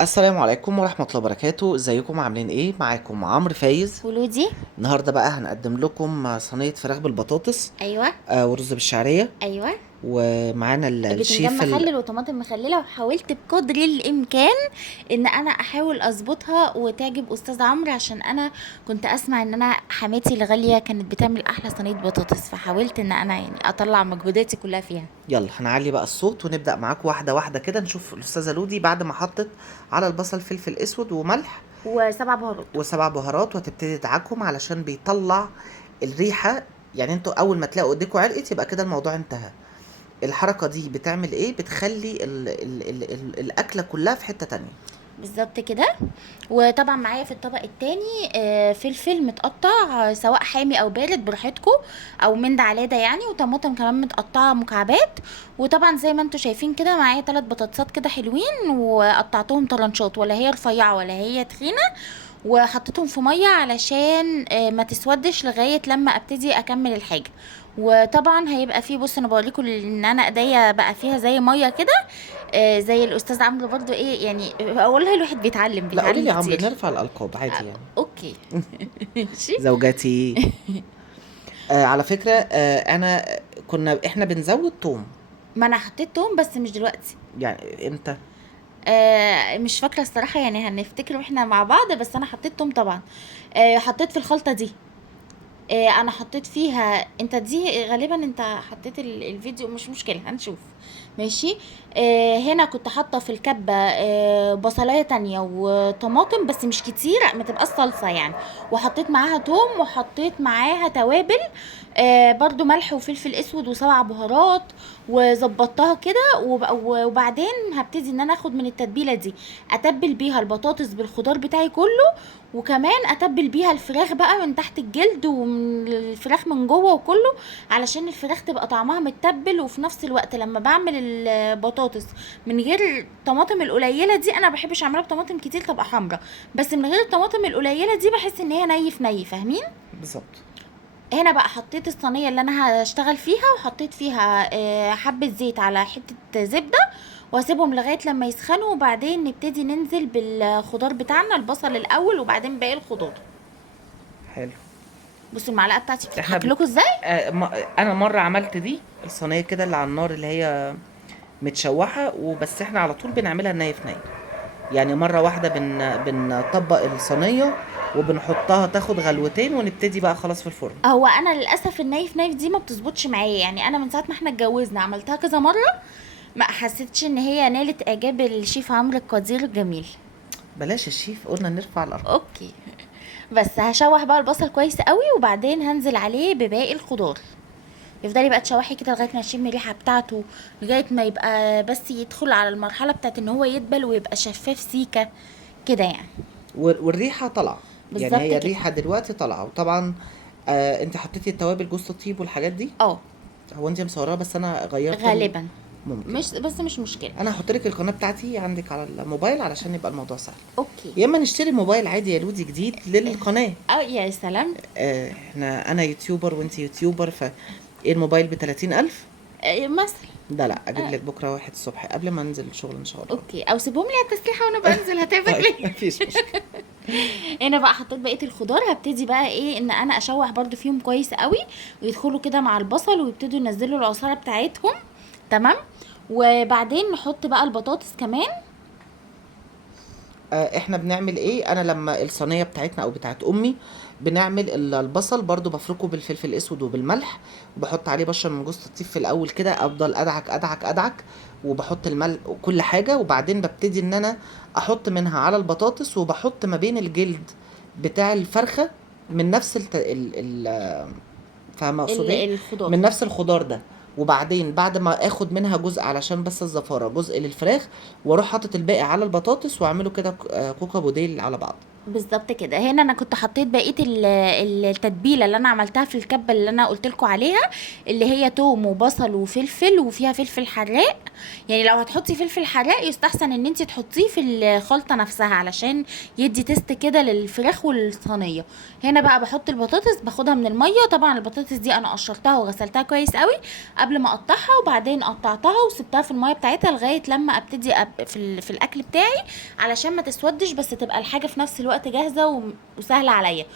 السلام عليكم ورحمة الله وبركاته، ازيكم عاملين ايه؟ معاكم عمرو فايز. ولودي. النهاردة بقى هنقدم لكم صينية فراخ بالبطاطس ايوه. ورز بالشعرية. ايوه. ومعانا بتنجان الشيف مخلل وطماطم مخلله، وحاولت بقدر الامكان ان انا احاول اظبطها وتعجب استاذ عمرو، عشان انا كنت اسمع ان انا حماتي الغاليه كانت بتعمل احلى صينيه بطاطس، فحاولت ان انا يعني اطلع مجهوداتي كلها فيها. يلا هنعلي بقى الصوت ونبدأ معاكم واحدة واحدة كده. نشوف الأستاذة لودي بعد ما حطت على البصل فلفل أسود وملح وسبع بهارات. وسبع بهارات، وهتبتدي تدعكهم علشان بيطلع الريحة. يعني انتوا أول ما تلاقوا ايديكوا علقت يبقى كده الموضوع انتهى. الحركة دي بتعمل ايه؟ بتخلي الأكلة كلها في حتة تانية. بالظبط كده. وطبعا معايا في الطبق التاني فلفل متقطع، سواء حامي او بارد براحتكم، او من ده على ده يعني، وطماطم كمان متقطعه مكعبات. وطبعا زي ما انتم شايفين كده معايا 3 بطاطسات كده حلوين، وقطعتهم طرنشات، ولا هي رفيعه ولا هي تخينه. وحطيتهم في ميه علشان ما تسودش لغايه لما ابتدي اكمل الحاجه. وطبعا هيبقى فيه، بص انا بوريكم ان انا ايديا بقى فيها زي ميه كده، زي الاستاذ عمرو برضو، ايه يعني، والله الواحد بيتعلم لا قولي بيتعلم لي يا عمرو، كتير. نرفع الألقاب عادي يعني. اوكي. ماشي. زوجتي. على فكرة احنا بنزود توم. ما انا حطيت توم بس مش دلوقتي. يعني امتى؟ مش فاكره الصراحه، يعني هنفتكر واحنا مع بعض، بس انا حطيت توم طبعا. حطيت في الخلطه دي. انا حطيت فيها، انت دي غالبا انت حطيت الفيديو، مش مشكله هنشوف. ماشي. هنا كنت حاطه في الكبه بصلايه تانية وطماطم، بس مش كتير، ما تبقاش صلصه يعني. وحطيت معاها توم، وحطيت معاها توابل، برضو ملح وفلفل اسود وسبع بهارات. وظبطتها كده، وبعدين هبتدي ان انا اخد من التتبيله دي، اتبل بيها البطاطس بالخضار بتاعي كله. وكمان اتبل بيها الفراخ بقى من تحت الجلد، ومن الفراخ من جوه وكله، علشان الفراخ تبقى طعمها متبل. وفي نفس الوقت لما بعمل البطاطس من غير الطماطم القليله دي، انا بحبش اعملها بطماطم كتير تبقى حمرا، بس من غير الطماطم القليله دي بحس ان هي ني فاهمين. بالظبط. هنا بقى حطيت الصينيه اللي انا هشتغل فيها، وحطيت فيها حبه زيت على حته زبده، واسيبهم لغايه لما يسخنوا، وبعدين نبتدي ننزل بالخضار بتاعنا، البصل الاول وبعدين باقي الخضار. حلو. بصوا المعلقه بتاعتي احنا بتضحك لكم ازاي. انا مرة عملت دي الصينية كده اللي على النار، اللي هي متشوحة وبس. احنا على طول بنعملها ني في ني. يعني مرة واحدة بنطبق الصينية وبنحطها تاخد غلوتين، ونبتدي بقى خلاص في الفرن. هو انا للاسف النايف دي ما بتظبطش معايا، يعني انا من ساعه ما احنا اتجوزنا عملتها كذا مره، ما حسيتش ان هي نالت اعجاب الشيف عمرو القدير الجميل. بلاش الشيف، قلنا نرفع الأرقام. اوكي. بس هشوح بقى البصل كويس قوي، وبعدين هنزل عليه بباقي الخضار. يفضلي بقى تشوحي كده لغايه ما تشمي الريحه بتاعته، لغايه ما يبقى بس يدخل على المرحله بتاعت ان هو يدبل ويبقى شفاف سيكه كده يعني. والريحة طالعة. يعني بالظبط هي كده. الريحة دلوقتي طالعة. وطبعا انت حطيتي التوابل، جوز الطيب والحاجات دي. اه. هو انت مصورها بس انا غيرت غالبا. ممكن. مش بس مش مشكله. انا هحط لك القناه بتاعتي عندك على الموبايل علشان يبقى الموضوع سهل. اوكي. يا اما نشتري موبايل عادي يا لودي جديد للقناه. اه يا سلام. انا يوتيوبر وانت يوتيوبر، ف ايه الموبايل ب30,000؟ مثلا. ده لا، اجيب آه. لك بكره واحد الصبح قبل ما انزل الشغل ان شاء الله. اوكي، او سيبهم لي على التسليحه وانا بنزل هتعبك طيب ليه. مفيش مشكله. هنا بقى حطيت بقيه الخضار، هبتدي بقى ايه ان انا اشوح برضو فيهم كويس قوي، ويدخلوا كده مع البصل، ويبتدوا ينزلوا العصاره بتاعتهم. تمام. وبعدين نحط بقى البطاطس كمان. احنا بنعمل ايه؟ انا لما الصينيه بتاعتنا او بتاعت امي بنعمل البصل برضو بفركه بالفلفل الاسود وبالملح، وبحط عليه بشره من جوز الطيب في الاول كده، افضل ادعك ادعك ادعك، وبحط الملح وكل حاجه، وبعدين ببتدي ان انا احط منها على البطاطس، وبحط ما بين الجلد بتاع الفرخه من نفس فاهمه اقصد ايه؟ الخضار. من نفس الخضار ده. وبعدين بعد ما اخد منها جزء علشان بس الزفاره، جزء للفراخ، واروح حاطط الباقي على البطاطس، واعمله كده كوكا بوديل على بعض. بالظبط كده. هنا انا كنت حطيت بقيه التتبيله اللي انا عملتها في الكبه اللي انا قلت لكم عليها، اللي هي توم وبصل وفلفل، وفيها فلفل حراق. يعني لو هتحطي فلفل حراق يستحسن ان انت تحطيه في الخلطه نفسها علشان يدي تيست كده للفراخ والصينيه. هنا بقى بحط البطاطس، باخدها من الميه. طبعا البطاطس دي انا قشرتها وغسلتها كويس قوي قبل ما اقطعها، وبعدين قطعتها وسبتها في الميه بتاعتها لغايه لما ابتدي في الاكل بتاعي، علشان ما تسودش، بس تبقى الحاجه في نفس الوقت جاهزه وسهله عليا.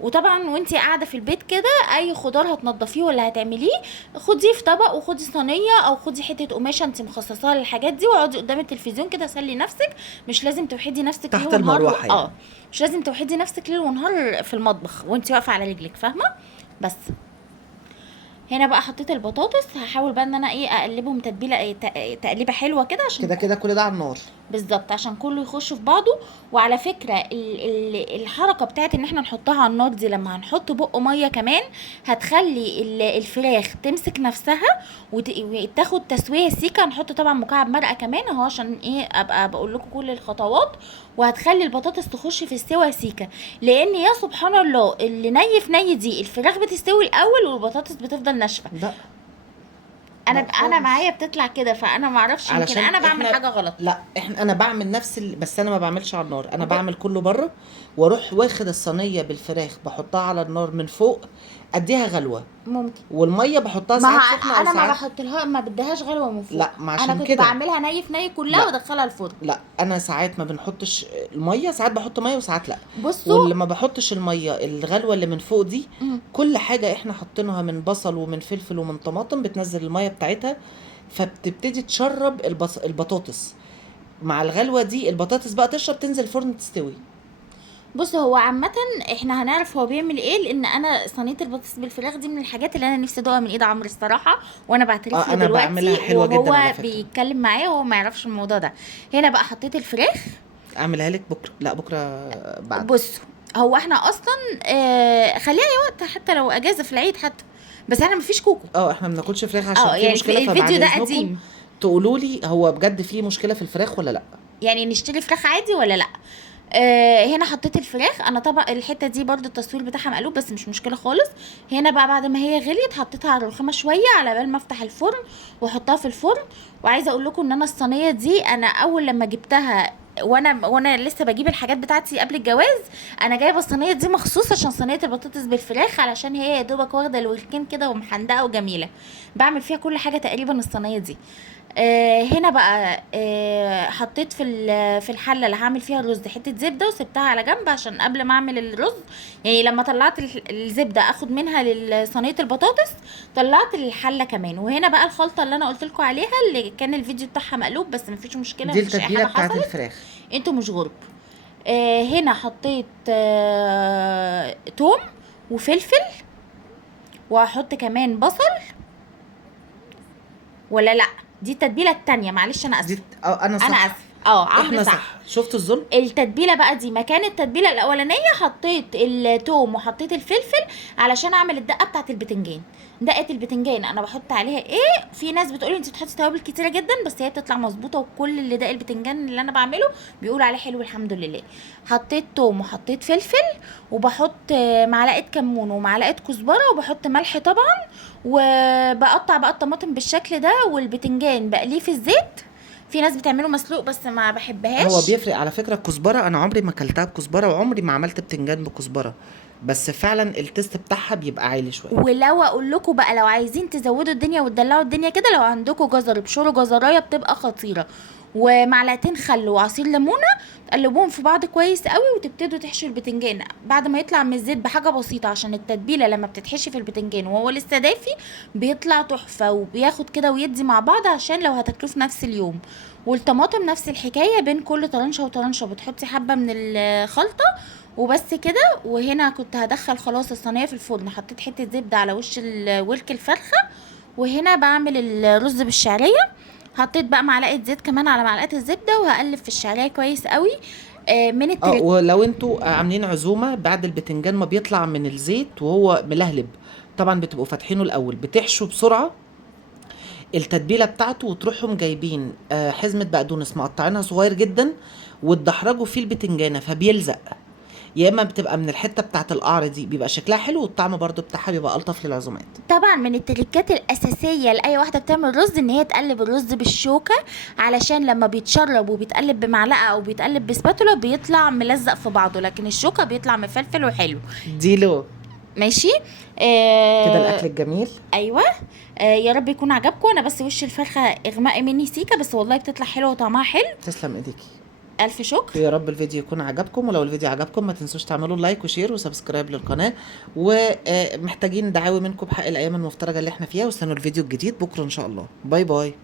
وطبعا وانتي قاعده في البيت كده، اي خضار هتنضفيه ولا هتعمليه خديه في طبق، وخدي صينيه او خدي حته قماشه انت مخصصاها للحاجات دي، واقعدي قدام التلفزيون كده سلي نفسك. مش لازم توحدي نفسك ليل تحت ونهار المروحه يعني. مش لازم توحدي نفسك ليل ونهار في المطبخ وانتي واقفه على رجلك، فاهمه؟ بس هنا بقى حطيت البطاطس، هحاول بقى ان انا اقلبهم تتبيله تقليبه حلوه كده عشان كده كده كل ده على النار. بالظبط، عشان كله يخش في بعضه. وعلى فكره الحركه بتاعت ان احنا نحطها على النار دي، لما هنحط بق ميه كمان هتخلي الفراخ تمسك نفسها وتاخد تسويه سيكه. هنحط طبعا مكعب مرقه كمان اهو، عشان ابقى بقول لكم كل الخطوات. وهتخلي البطاطس تخش في السوا سيكه، لان يا سبحان الله اللي ني في ني دي الفراخ بتستوي الاول والبطاطس بتفضل ناشفه. لا انا خالص. معايا بتطلع كده، فانا ما اعرفش، يمكن علشان انا بعمل احنا، حاجه غلط. لا انا بعمل نفس بس انا ما بعملش على النار، انا بعمل كله بره، واروح واخد الصينيه بالفراخ بحطها على النار من فوق، اديها غلوه، ممكن. والميه بحطها ما ساعات سخنه او انا ما ساعات. بحطلها، ما بديهاش غلوه من فوق. لا ما انا عشان كنت كده. بعملها ني في ني كلها لا وادخلها الفرن. لا انا ساعات ما بنحطش الميه، ساعات بحط ميه وساعات لا. بصوا. واللي ما بحطش الميه، الغلوه اللي من فوق دي، مم. كل حاجه احنا حاطينها من بصل ومن فلفل ومن طماطم بتنزل الميه بتاعتها، فبتبتدي تشرب البطاطس مع الغلوه دي، البطاطس بقى تشرب تنزل الفرن تستوي. بصوا، هو عامه احنا هنعرف هو بيعمل ايه، لان انا صينيه البطاطس بالفراخ دي من الحاجات اللي انا نفسي ادوقها من ايد عمرو الصراحه، وانا بعترف له انا بعملها دلوقتي حلوه جدا على وهو فكره. بيتكلم معايا وهو ما يعرفش الموضوع ده. هنا بقى حطيت الفراخ. اعملها لك بكره، لا بكره بعد. بصوا، هو احنا اصلا خليها اي وقت، حتى لو اجازه في العيد حتى، بس انا مفيش كوكو. احنا ما بناكلش فراخ عشان في يعني مشكله، فبعد الفيديو ده اذنكم قديم. تقولوا لي هو بجد في مشكله في الفراخ ولا لا. يعني نشتري فراخ عادي ولا لا؟ هنا حطيت الفراخ. انا طبعا الحته دي برضو التصوير بتاعها مقلوب، بس مش مشكله خالص. هنا بقى بعد ما هي غليت حطيتها على الرخامه شويه على بال ما افتح الفرن واحطها في الفرن. وعايزه اقول لكم ان انا الصينيه دي انا اول لما جبتها، وانا لسه بجيب الحاجات بتاعتي قبل الجواز، انا جايبه الصينيه دي مخصوص عشان صينيه البطاطس بالفراخ، علشان هي يا دوبك واخده الوركين كده ومحندقه وجميله. بعمل فيها كل حاجه تقريبا الصينيه دي. هنا بقى حطيت في الحله اللي هعمل فيها الرز حته زبده وسبتها على جنب عشان قبل ما اعمل الرز. يعني لما طلعت الزبده اخد منها لصينيه البطاطس، طلعت الحله كمان. وهنا بقى الخلطه اللي انا قلت لكم عليها اللي كان الفيديو بتاعها مقلوب، بس مفيش مشكله، دي مفيش اي التتبيله حاجه بتاعت حصلت. الفراخ. انتوا مش غرب. هنا حطيت توم وفلفل، وهحط كمان بصل. ولا لا، دي التتبيله التانية، معلش انا اسفه. انا صح. انا اسف. عمرو احنا صح. صح. شفتوا الظلم. التتبيله بقى دي مكان التتبيله الاولانيه حطيت التوم وحطيت الفلفل علشان اعمل الدقه بتاعه البتنجان. دقه البتنجان انا بحط عليها في ناس بتقولي انت بتحطي توابل كتيره جدا، بس هي بتطلع مظبوطه، وكل اللي دق البتنجان اللي انا بعمله بيقول عليه حلو الحمد لله. حطيت توم وحطيت فلفل، وبحط معلقه كمون ومعلقه كزبره، وبحط ملح طبعا، وبقطع بقى الطماطم بالشكل ده، والبتنجان بقليه في الزيت. في ناس بتعمله مسلوق بس ما بحبهاش. هو بيفرق على فكره الكزبره، انا عمري ما اكلتها بكزبره، وعمري ما عملت بتنجان بكزبره، بس فعلا التست بتاعها بيبقى عالي شويه. ولو اقول لكم بقى، لو عايزين تزودوا الدنيا وتدلعوا الدنيا كده، لو عندكم جزر ابشروا جزرايه بتبقى خطيره، ومعلقتين خل وعصير ليمونه، تقلبوهم في بعض كويس قوي، وتبتدوا تحشوا البتنجان بعد ما يطلع من الزيت بحاجه بسيطه، عشان التتبيله لما بتتحشي في البتنجان وهو لسه دافي بيطلع تحفه، وبياخد كده ويدي مع بعض عشان لو هتاكلوه في نفس اليوم. والطماطم نفس الحكايه، بين كل طرنشه وطرنشه بتحطي حبه من الخلطه وبس كده. وهنا كنت هدخل خلاص الصينيه في الفرن، حطيت حته زبده على وش ورك الفرخه. وهنا بعمل الرز بالشعريه، حطيت بقى معلقه زيت كمان على معلقه الزبده، وهقلب في الشعريه كويس قوي. من التريك. ولو انتوا عاملين عزومه، بعد البتنجان ما بيطلع من الزيت وهو ملهلب، طبعا بتبقوا فاتحينه الاول، بتحشوا بسرعه التتبيله بتاعته، وتروحوا جايبين حزمه بقدونس مقطعينها صغير جدا، وتدحرجوا فيه البتنجانه فبيلزق، يا اما بتبقى من الحته بتاعه القعر دي، بيبقى شكلها حلو والطعم برضو بتاعها بيبقى الطف للعزومات. طبعا من التريكات الاساسيه لاي واحده بتعمل رز ان هي تقلب الرز بالشوكه، علشان لما بيتشرب وبيتقلب بمعلقه او بيتقلب بسباتولا بيطلع ملزق في بعضه، لكن الشوكه بيطلع مفلفل وحلو. ديلو ماشي. كده الاكل الجميل. ايوه. يا رب يكون عجبكم. انا بس وش الفرخه اغمقي مني سيكه، بس والله بتطلع حلوه وطعمها حلو. تسلم ايديكي. الف شكر. يا رب الفيديو يكون عجبكم، ولو الفيديو عجبكم ما تنسوش تعملوا لايك وشير وسبسكرايب للقناه، ومحتاجين دعاوي منكم بحق الايام المفترجه اللي احنا فيها، واستنوا الفيديو الجديد بكره ان شاء الله. باي باي.